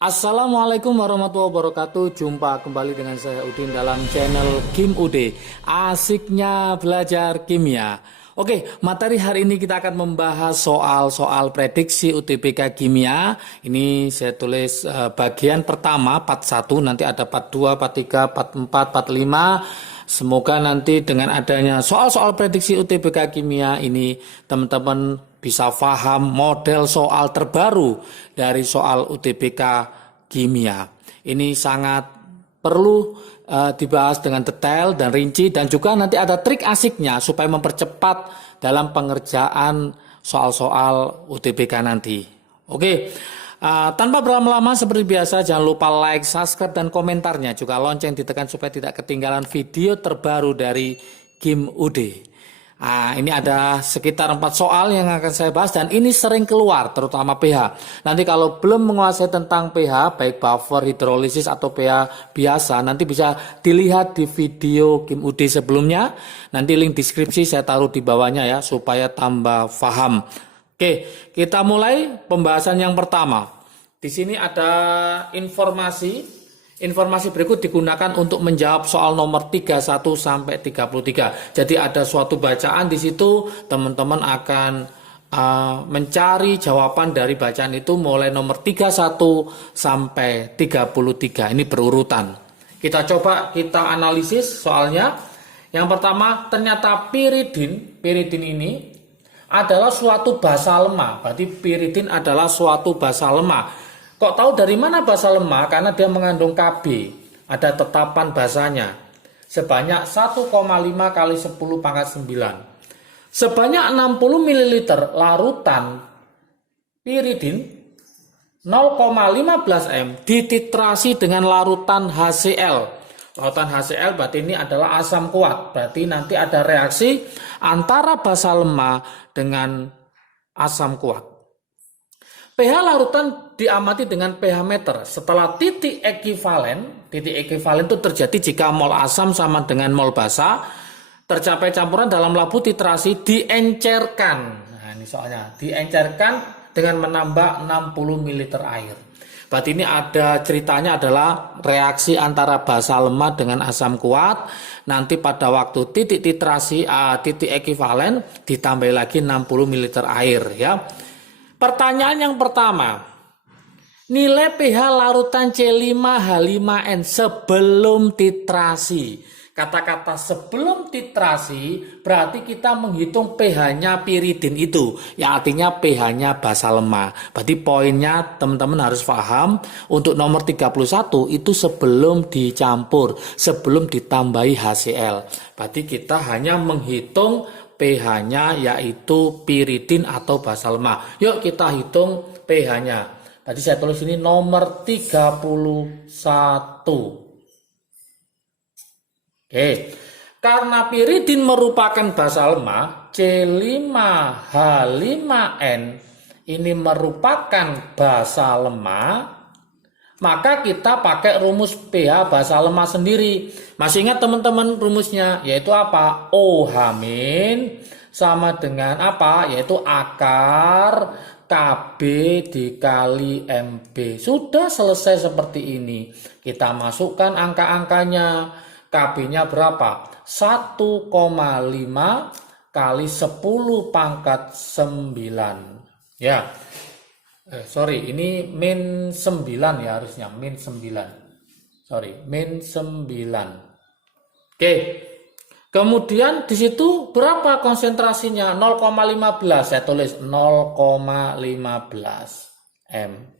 Assalamualaikum warahmatullahi wabarakatuh. Jumpa kembali dengan saya Udin dalam channel Kim UD. Asiknya belajar kimia. Oke, materi hari ini kita akan membahas soal-soal prediksi UTBK kimia. Ini saya tulis bagian pertama part 1, nanti ada part 2, part 3, part 4, part 5. Semoga nanti dengan adanya soal-soal prediksi UTBK kimia ini teman-teman bisa paham model soal terbaru dari soal UTBK kimia. Ini sangat perlu dibahas dengan detail dan rinci, dan juga nanti ada trik asiknya supaya mempercepat dalam pengerjaan soal-soal UTBK nanti. Oke, tanpa berlama-lama seperti biasa jangan lupa like, subscribe, dan komentarnya, juga lonceng ditekan supaya tidak ketinggalan video terbaru dari Kim UD. Ini ada sekitar 4 soal yang akan saya bahas, dan ini sering keluar terutama pH. Nanti kalau belum menguasai tentang pH, baik buffer, hidrolisis, atau pH biasa, nanti bisa dilihat di video Kim UD sebelumnya. Nanti link deskripsi saya taruh di bawahnya ya, supaya tambah paham. Oke, kita mulai pembahasan yang pertama. Di sini ada informasi. Informasi berikut digunakan untuk menjawab soal nomor 31 sampai 33. Jadi ada suatu bacaan di situ, teman-teman akan mencari jawaban dari bacaan itu mulai nomor 31 sampai 33. Ini berurutan. Kita coba kita analisis soalnya. Yang pertama, ternyata piridin ini adalah suatu basa lemah. Berarti piridin adalah suatu basa lemah. Kok tahu dari mana basa lemah? Karena dia mengandung Kb. Ada tetapan basanya. Sebanyak 1,5 kali 10 pangkat 9. Sebanyak 60 ml larutan piridin 0,15 m dititrasi dengan larutan HCl. Larutan HCl berarti ini adalah asam kuat. Berarti nanti ada reaksi antara basa lemah dengan asam kuat. pH larutan diamati dengan pH meter. Setelah titik ekivalen itu terjadi jika mol asam sama dengan mol basa, tercapai campuran dalam labu titrasi diencerkan. Nah ini soalnya, diencerkan dengan menambah 60 ml air. Berarti ini ada ceritanya adalah reaksi antara basa lemah dengan asam kuat. Nanti pada waktu titik titrasi, titik ekivalen ditambah lagi 60 ml air ya. Pertanyaan yang pertama, nilai pH larutan C5H5N sebelum titrasi. Kata-kata sebelum titrasi berarti kita menghitung pH-nya piridin itu, yang artinya pH-nya basa lemah. Berarti poinnya teman-teman harus paham, untuk nomor 31 itu sebelum dicampur, sebelum ditambahi HCl. Berarti kita hanya menghitung pH-nya yaitu piridin atau basa lemah. Yuk kita hitung pH-nya. Tadi saya tulis ini nomor 31. Oke. Karena piridin merupakan basa lemah, C5H5N ini merupakan basa lemah, maka kita pakai rumus pH basa lemah sendiri. Masih ingat teman-teman rumusnya? Yaitu apa? OH- sama dengan apa? Yaitu akar Kb dikali Mb. Sudah selesai seperti ini. Kita masukkan angka-angkanya. Kb-nya berapa? 1,5 kali 10 pangkat 9. Ya. Ini min 9 ya harusnya, min 9. Min 9. Oke. Kemudian di situ berapa konsentrasinya? 0,15. Saya tulis 0,15 m.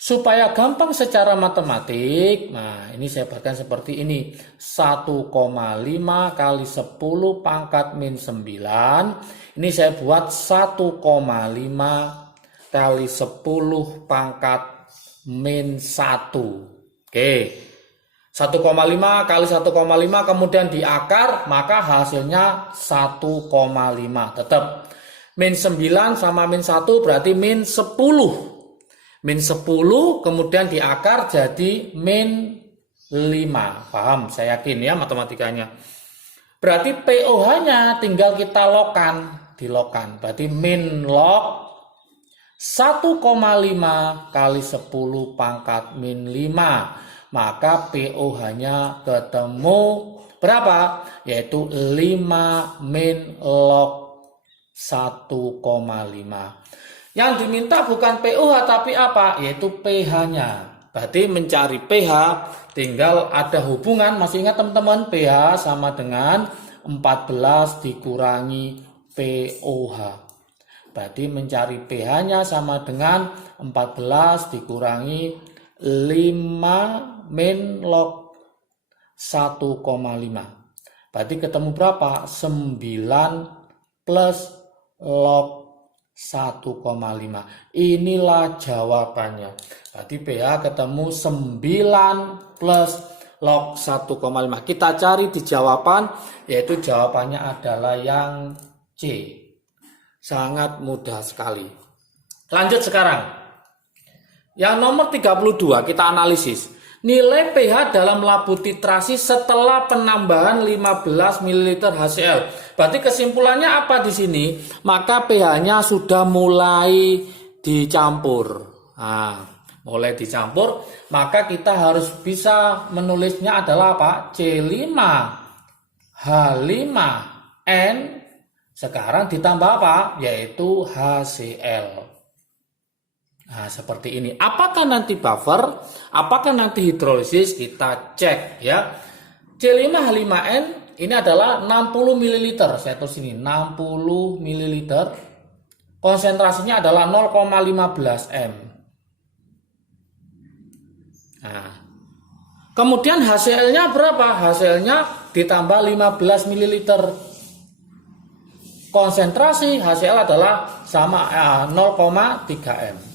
Supaya gampang secara matematik, nah ini saya buatkan seperti ini. 1,5 kali 10 pangkat min 9. Ini saya buat 1,5 kali 10 pangkat min 1. Oke. 1,5 kali 1,5 kemudian diakar, maka hasilnya 1,5. Tetap min 9 sama min 1 berarti min 10. Min 10 kemudian diakar jadi min 5. Paham? Saya yakin ya matematikanya. Berarti POH-nya tinggal kita lokan, dilokan. Berarti min log 1,5 kali 10 pangkat min 5. Maka pOH-nya ketemu berapa? Yaitu 5 min log 1,5. Yang diminta bukan pOH tapi apa? Yaitu pH-nya. Berarti mencari pH tinggal ada hubungan. Masih ingat teman-teman? pH sama dengan 14 dikurangi pOH. Berarti mencari pH-nya sama dengan 14 dikurangi 5 min log 1,5. Berarti ketemu berapa? 9 plus log 1,5. Inilah jawabannya. Berarti pH ketemu 9 plus log 1,5. Kita cari di jawaban, yaitu jawabannya adalah yang C. Sangat mudah sekali. Lanjut sekarang. Yang nomor 32 kita analisis. Nilai pH dalam labu titrasi setelah penambahan 15 ml HCl. Berarti kesimpulannya apa di sini? Maka pH-nya sudah mulai dicampur. Nah, mulai dicampur, maka kita harus bisa menulisnya adalah apa? C5H5N sekarang ditambah apa? Yaitu HCl. Nah, seperti ini. Apakah nanti buffer? Apakah nanti hidrolisis? Kita cek ya. C5H5N ini adalah 60 ml. Saya tulis ini 60 ml. Konsentrasinya adalah 0,15 m. Nah, kemudian HCl-nya berapa? HCl-nya ditambah 15 ml. Konsentrasi HCl adalah sama 0,3 m.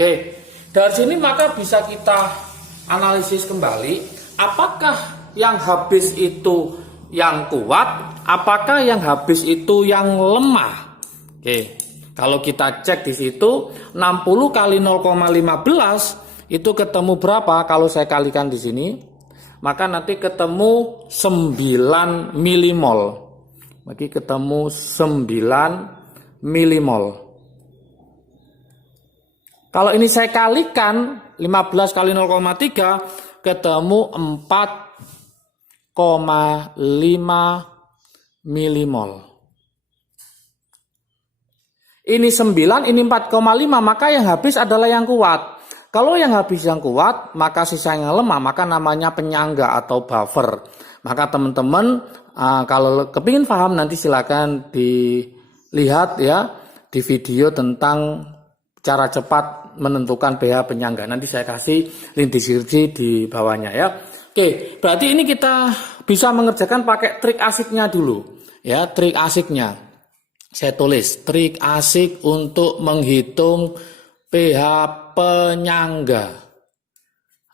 Oke, dari sini maka bisa kita analisis kembali, apakah yang habis itu yang kuat, apakah yang habis itu yang lemah. Oke, kalau kita cek di situ 60 kali 0,15 itu ketemu berapa? Kalau saya kalikan di sini, maka nanti ketemu 9 milimol. Bagi ketemu 9 milimol. Kalau ini saya kalikan 15 kali 0,3 ketemu 4,5 milimol. Ini 9, ini 4,5, maka yang habis adalah yang kuat. Kalau yang habis yang kuat, maka sisa yang lemah, maka namanya penyangga atau buffer. Maka teman-teman kalau kepingin paham nanti silakan dilihat ya di video tentang cara cepat menentukan pH penyangga. Nanti saya kasih link deskripsi di bawahnya ya. Oke, berarti ini kita bisa mengerjakan pakai trik asiknya dulu. Ya, trik asiknya. Saya tulis trik asik untuk menghitung pH penyangga.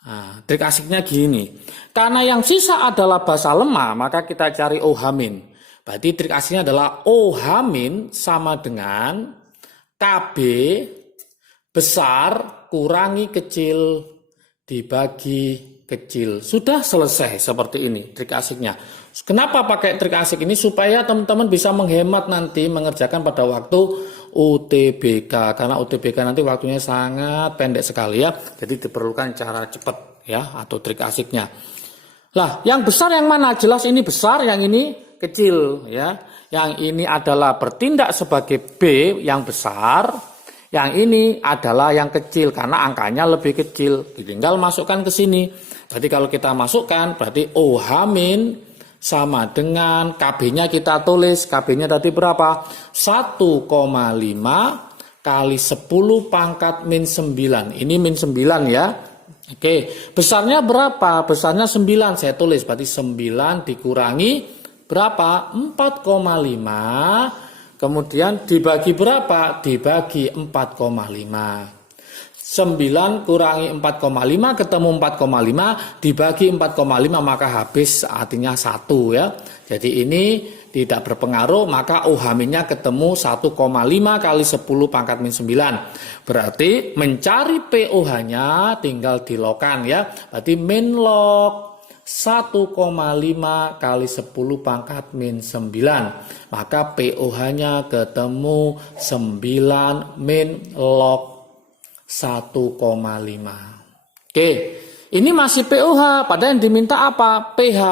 Nah, trik asiknya gini. Karena yang sisa adalah basa lemah, maka kita cari OH-. Berarti trik asiknya adalah OH- sama dengan KB besar kurangi kecil dibagi kecil. Sudah selesai seperti ini trik asiknya. Kenapa pakai trik asik ini? Supaya teman-teman bisa menghemat nanti mengerjakan pada waktu UTBK. Karena UTBK nanti waktunya sangat pendek sekali ya. Jadi diperlukan cara cepat ya atau trik asiknya. Lah, yang besar yang mana? Jelas ini besar, yang ini kecil ya. Yang ini adalah bertindak sebagai B yang besar. Yang ini adalah yang kecil karena angkanya lebih kecil. Tinggal masukkan ke sini. Jadi kalau kita masukkan berarti OH- sama dengan KB-nya kita tulis. KB-nya tadi berapa? 1,5 kali 10 pangkat min 9. Ini min 9 ya. Oke, besarnya berapa? Besarnya 9. Saya tulis berarti 9 dikurangi berapa? 4,5. Kemudian dibagi berapa? Dibagi 4,5. 9 kurangi 4,5 ketemu 4,5 dibagi 4,5 maka habis artinya 1 ya. Jadi ini tidak berpengaruh maka OH-nya ketemu 1,5 kali 10 pangkat min 9. Berarti mencari pOH-nya tinggal dilogkan ya. Berarti min log 1,5 kali 10 pangkat min 9. Maka pOH-nya ketemu 9 min log 1,5. Oke, ini masih pOH, padahal yang diminta apa? pH.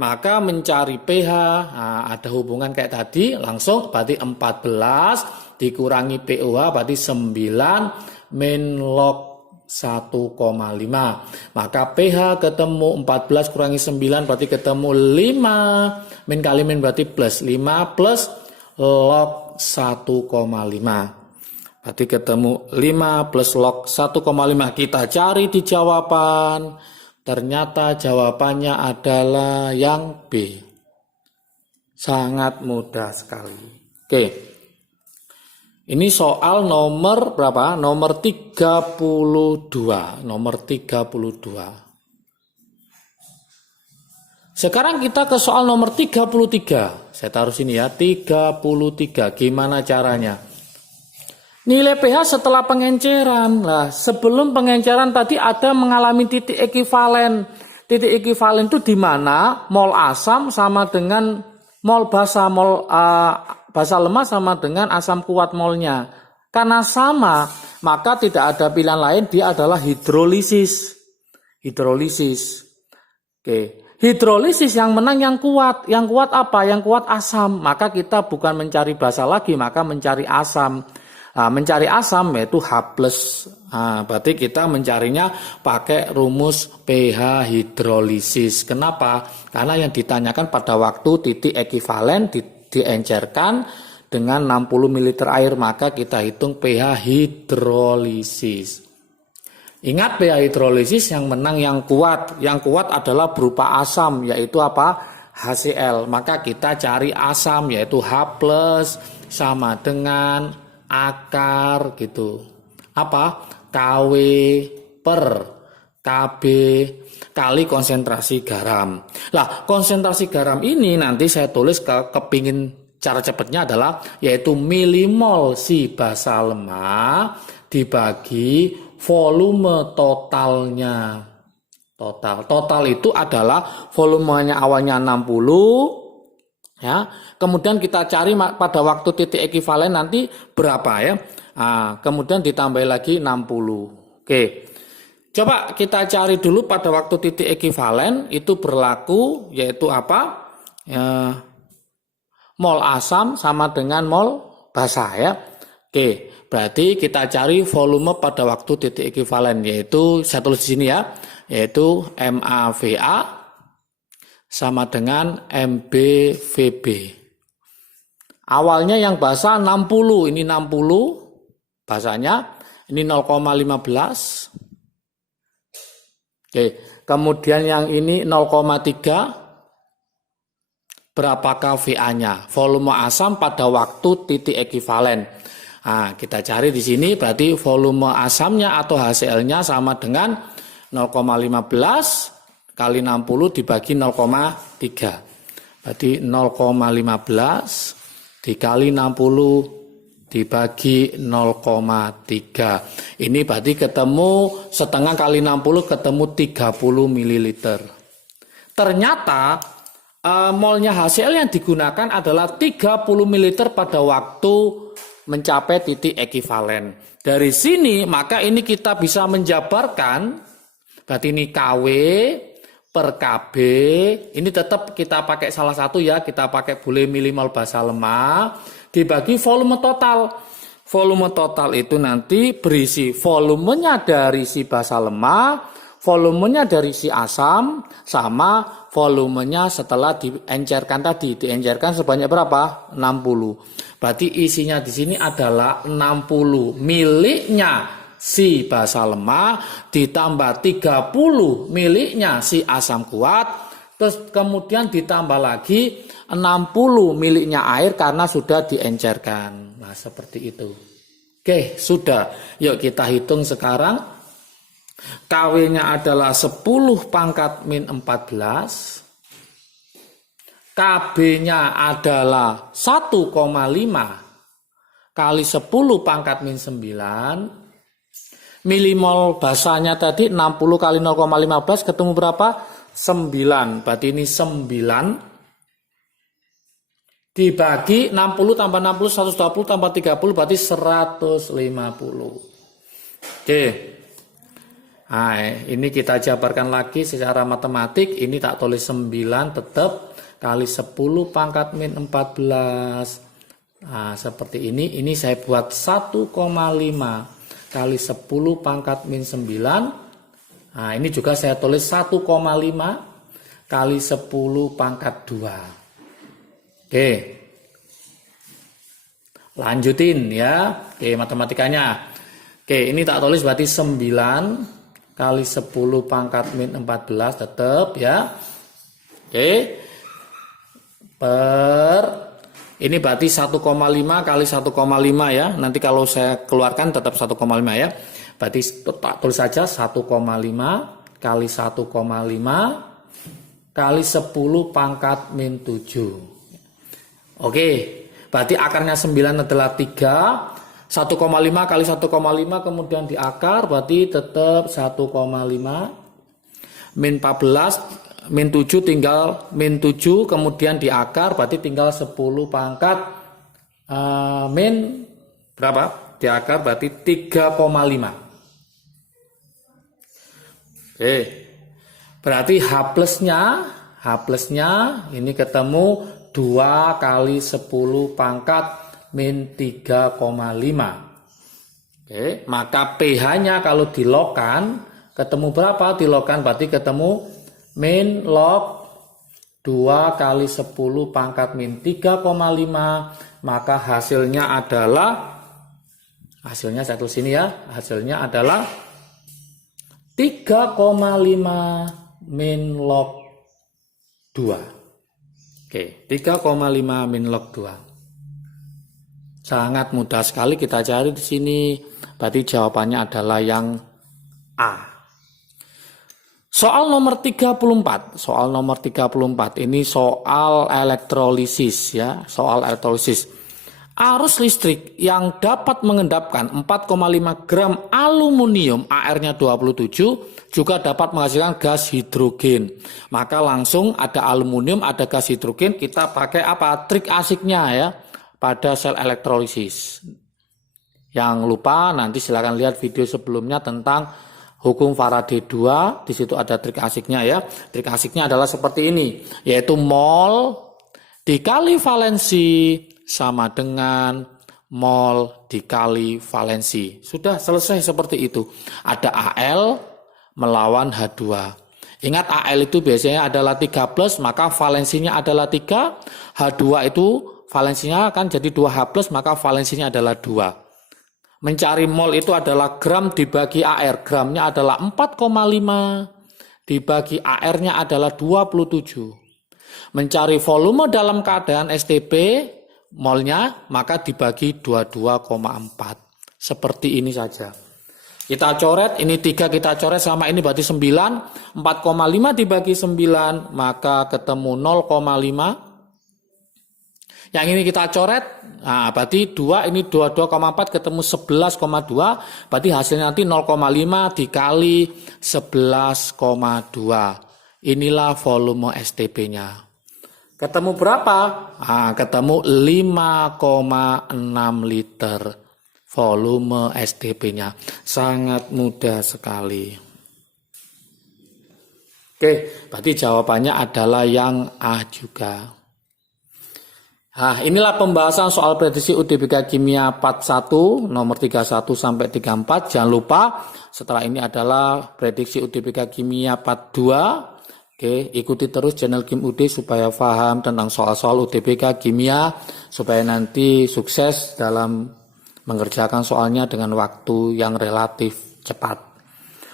Maka mencari pH, nah, ada hubungan kayak tadi, langsung berarti 14 dikurangi pOH berarti 9 min log 1,5. Maka pH ketemu 14 kurangi 9 berarti ketemu 5. Min kali min berarti plus 5 plus log 1,5. Berarti ketemu 5 plus log 1,5. Kita cari di jawaban. Ternyata jawabannya adalah yang B. Sangat mudah sekali. Oke. Ini soal nomor berapa? Nomor 32. Nomor 32. Sekarang kita ke soal nomor 33. Saya taruh sini ya, 33. Gimana caranya? Nilai pH setelah pengenceran. Nah, sebelum pengenceran tadi ada mengalami titik ekuivalen. Titik ekuivalen itu di mana mol asam sama dengan mol basa, basa lemah sama dengan asam kuat molnya. Karena sama, maka tidak ada pilihan lain, dia adalah hidrolisis. Hidrolisis. Oke. Hidrolisis yang menang yang kuat. Yang kuat apa? Yang kuat asam. Maka kita bukan mencari basa lagi, maka mencari asam. Nah, mencari asam yaitu H+. Nah, berarti kita mencarinya pakai rumus pH hidrolisis. Kenapa? Karena yang ditanyakan pada waktu titik ekuivalen diencerkan dengan 60 ml air, maka kita hitung pH hidrolisis. Ingat pH hidrolisis yang menang yang kuat. Yang kuat adalah berupa asam, yaitu apa? HCl. Maka kita cari asam, yaitu H+ sama dengan akar gitu. Apa? KW per KB kali konsentrasi garam. Lah, konsentrasi garam ini nanti saya tulis kepingin cara cepatnya adalah yaitu milimol si basa lemah dibagi volume totalnya. Total itu adalah volumenya awalnya 60 ya. Kemudian kita cari pada waktu titik ekuivalen nanti berapa ya. Nah, kemudian ditambah lagi 60. Oke. Coba kita cari dulu pada waktu titik ekuivalen itu berlaku yaitu apa? Mol asam sama dengan mol basa ya. Oke, berarti kita cari volume pada waktu titik ekuivalen yaitu saya tulis di sini ya, yaitu MAVA sama dengan MBVB. Awalnya yang basa 60, ini 60 basanya, ini 0,15. Oke, kemudian yang ini 0,3. Berapakah VA-nya? Volume asam pada waktu titik ekuivalen. Nah, kita cari di sini berarti volume asamnya atau HCl-nya sama dengan 0,15 kali 60 dibagi 0,3. Berarti 0,15 dikali 60 dibagi 0,3. Ini berarti ketemu setengah kali 60 ketemu 30 ml. Ternyata molnya HCl yang digunakan adalah 30 ml pada waktu mencapai titik ekuivalen. Dari sini maka ini kita bisa menjabarkan berarti ini KW per KB, ini tetap kita pakai salah satu ya, kita pakai boleh milimol basa lemah, dibagi volume total. Volume total itu nanti berisi volumenya dari si basa lemah, volumenya dari si asam, sama volumenya setelah diencerkan tadi. Diencerkan sebanyak berapa? 60. Berarti isinya di sini adalah 60 miliknya si basa lemah ditambah 30 miliknya si asam kuat, terus kemudian ditambah lagi 60 miliknya air karena sudah diencerkan. Nah, seperti itu. Oke, sudah. Yuk kita hitung sekarang. KW-nya adalah 10 pangkat min 14. KB-nya adalah 1,5 kali 10 pangkat min 9. Milimol basanya tadi 60 kali 0,15 ketemu berapa? 9. Berarti ini 9 dibagi 60 tambah 60, 120 tambah 30, berarti 150. Oke. Nah, ini kita jabarkan lagi secara matematik. Ini tak tulis 9 tetap kali 10 pangkat min 14. Nah, seperti ini. Ini saya buat 1,5 kali 10 pangkat min 9. Nah, ini juga saya tulis 1,5 kali 10 pangkat 2. Oke, lanjutin ya. Oke, matematikanya. Oke, ini tak tulis berarti 9 kali 10 pangkat min 14 tetap ya. Oke, ini berarti 1,5 kali 1,5 ya. Nanti kalau saya keluarkan tetap 1,5 ya. Berarti tak tulis saja 1,5 kali 1,5 kali 10 pangkat min 7. Oke, berarti akarnya 9 adalah 3. 1,5 kali 1,5 kemudian diakar, berarti tetap 1,5. Min 14, min 7 tinggal min 7, kemudian diakar, berarti tinggal 10 pangkat min berapa? Diakar berarti 3,5. Oke, berarti H plusnya ini ketemu 2 kali 10 pangkat min 3,5. Oke, maka pH-nya kalau dilogkan ketemu berapa? Dilogkan berarti ketemu min log 2 kali 10 pangkat min 3,5. Maka hasilnya saya tulis sini ya. Hasilnya adalah 3,5 min log 2. Oke, 3,5 min log 2. Sangat mudah sekali kita cari di sini. Berarti jawabannya adalah yang A. Soal nomor 34. Soal nomor 34 ini soal elektrolisis ya, soal elektrolisis. Arus listrik yang dapat mengendapkan 4,5 gram aluminium, AR-nya 27, juga dapat menghasilkan gas hidrogen. Maka langsung ada aluminium, ada gas hidrogen, kita pakai apa? Trik asiknya ya pada sel elektrolisis. Yang lupa nanti silakan lihat video sebelumnya tentang hukum Faraday 2, di situ ada trik asiknya ya. Trik asiknya adalah seperti ini, yaitu mol dikali valensi sama dengan mol dikali valensi. Sudah selesai seperti itu. Ada Al melawan H2. Ingat Al itu biasanya adalah 3 plus, maka valensinya adalah 3. H2 itu valensinya kan jadi 2H plus, maka valensinya adalah 2. Mencari mol itu adalah gram dibagi AR. Gramnya adalah 4,5 dibagi AR-nya adalah 27. Mencari volume dalam keadaan STP, molnya maka dibagi 22,4. Seperti ini saja. Kita coret, ini 3 kita coret sama ini berarti 9. 4,5 dibagi 9 maka ketemu 0,5. Yang ini kita coret, nah berarti 2, ini 22,4 ketemu 11,2. Berarti hasilnya nanti 0,5 dikali 11,2. Inilah volume STP-nya. Ketemu berapa? Nah, ketemu 5,6 liter volume STP-nya. Sangat mudah sekali. Oke, berarti jawabannya adalah yang A juga. Nah, inilah pembahasan soal prediksi UTBK Kimia part 1 nomor 31 sampai 34. Jangan lupa setelah ini adalah prediksi UTBK Kimia part 2. Oke, ikuti terus channel Kim UD supaya paham tentang soal-soal UTBK Kimia, supaya nanti sukses dalam mengerjakan soalnya dengan waktu yang relatif cepat.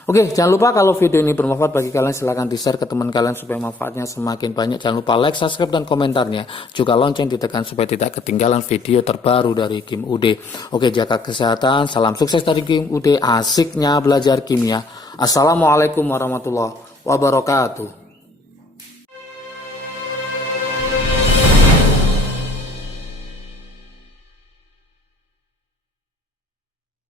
Oke, jangan lupa kalau video ini bermanfaat bagi kalian, silahkan di-share ke teman kalian supaya manfaatnya semakin banyak. Jangan lupa like, subscribe, dan komentarnya. Juga lonceng ditekan supaya tidak ketinggalan video terbaru dari Kim UD. Oke, jaga kesehatan, salam sukses dari Kim UD, asiknya belajar kimia. Assalamualaikum warahmatullahi wabarakatuh.